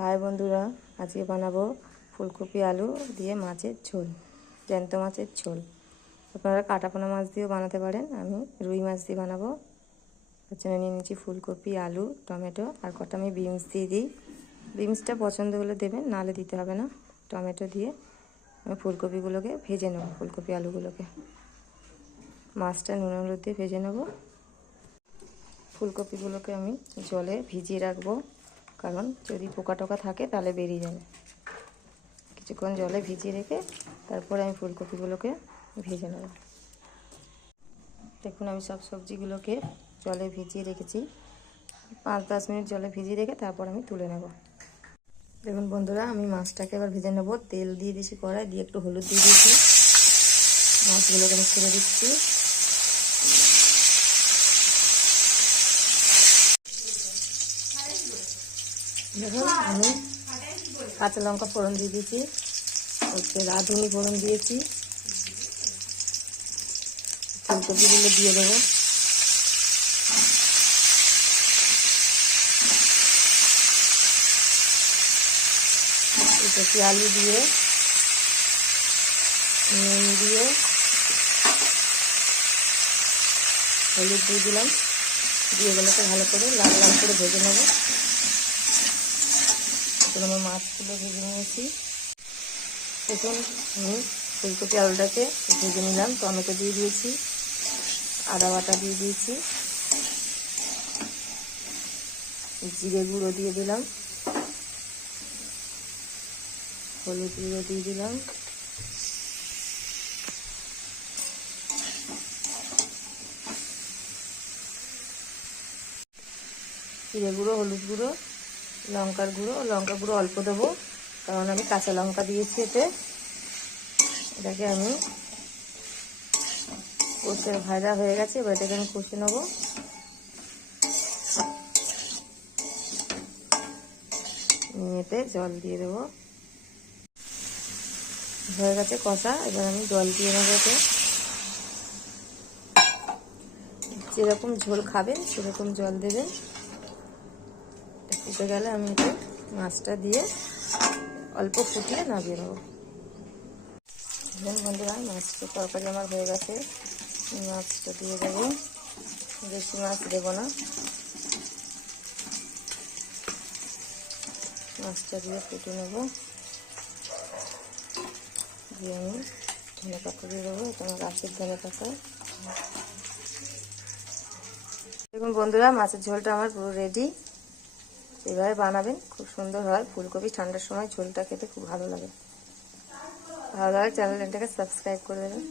High বন্ধুরা, আজকে বানাবো ফুলকপি আলু দিয়ে মাছের ঝোল, জ্যান্ত মাছের ঝোল। আপনারা কাটাপোনা মাছ দিয়েও বানাতে পারেন, আমি রুই মাছ দিয়ে বানাবো। তার জন্য নিয়ে নিচ্ছি ফুলকপি, আলু, টমেটো আর কটা আমি বিনস দিয়ে দিই। বিনসটা পছন্দ হলে দেবেন, নাহলে দিতে হবে না। টমেটো দিয়ে আমি ফুলকপিগুলোকে ভেজে নেব, ফুলকপি আলুগুলোকে মাছটা নুন হলুদ দিয়ে ভেজে নেব। ফুলকপিগুলোকে আমি জলে ভিজিয়ে রাখবো, কারণ যদি পোকা টোকা থাকে তাহলে বেরিয়ে যাবে। কিছুক্ষণ জলে ভিজিয়ে রেখে তারপরে আমি ফুলকপিগুলোকে ভেজে নেব। দেখুন, আমি সব সবজিগুলোকে জলে ভিজিয়ে রেখেছি। 5-10 মিনিট জলে ভিজিয়ে রেখে তারপর আমি তুলে নেব। দেখুন বন্ধুরা, আমি মাছটাকে এবার ভেজে নেব। তেল দিয়ে দিয়েছি কড়াই, দিয়ে একটু হলুদ দিয়ে দিয়েছি। মাছগুলোকে আমি ছেড়ে দিচ্ছি। দেখুন, আমি কাঁচা লঙ্কা ফোড়ন দিয়ে দিয়েছি, রাঁধুনি ফোড়ন দিয়েছি। ফুলকপিগুলো দিয়ে দেবো। এটাকে আলু দিয়ে নুন দিয়ে হলুদ দিয়ে দিলাম, দিয়ে এগুলোকে ভালো করে লাল লাল করে ভেজে নেব। এখন আমি মাছগুলো ভেজে নিয়েছি। এখন আমি ফুলকপি আলুটাকে ভেজে নিলাম, টমেটো দিয়ে দিয়েছি, আদা বাটা দিয়ে দিয়েছি, জিরে গুঁড়ো দিয়ে দিলাম, হলুদ গুঁড়ো দিয়ে দিলাম, জিরে গুঁড়ো, হলুদ গুঁড়ো, লঙ্কা গুঁড়ো অল্প দেবো, কারণ আমি কাঁচা লঙ্কা দিয়েছি এতে। এটাকে আমি কষে ভাজা হয়ে গেছে, এবার এটাকে আমি কষে নেবো। এতে জল দিয়ে দেবো। হয়ে গেছে কষা, এবার আমি জল দিয়ে নেবো। এতে যেরকম ঝোল খাবেন সেরকম জল দেবেন। ফুটে গেলে আমি এতে মাছটা দিয়ে অল্প ফুটিয়ে নামিয়ে নেবো। বন্ধুরা, মাছটা তরকারি আমার হয়ে গেছে। মাছটা দিয়ে দেবো, বেশি মাছ দেবো না। মাছটা দিয়ে ফুটে নেব, দিয়ে আমি ধনে পাতা দিয়ে দেবো। এটা আমার গাছের ধনে পাতা। দেখুন বন্ধুরা, মাছের ঝোলটা আমার পুরো রেডি। এভাবে বানাবেন, খুব সুন্দর হয়। ফুলকপি ঠান্ডার সময় ঝোলটা খেতে খুব ভালো লাগে। ভালো লাগে চ্যানেলটাকে সাবস্ক্রাইব করে দেবেন।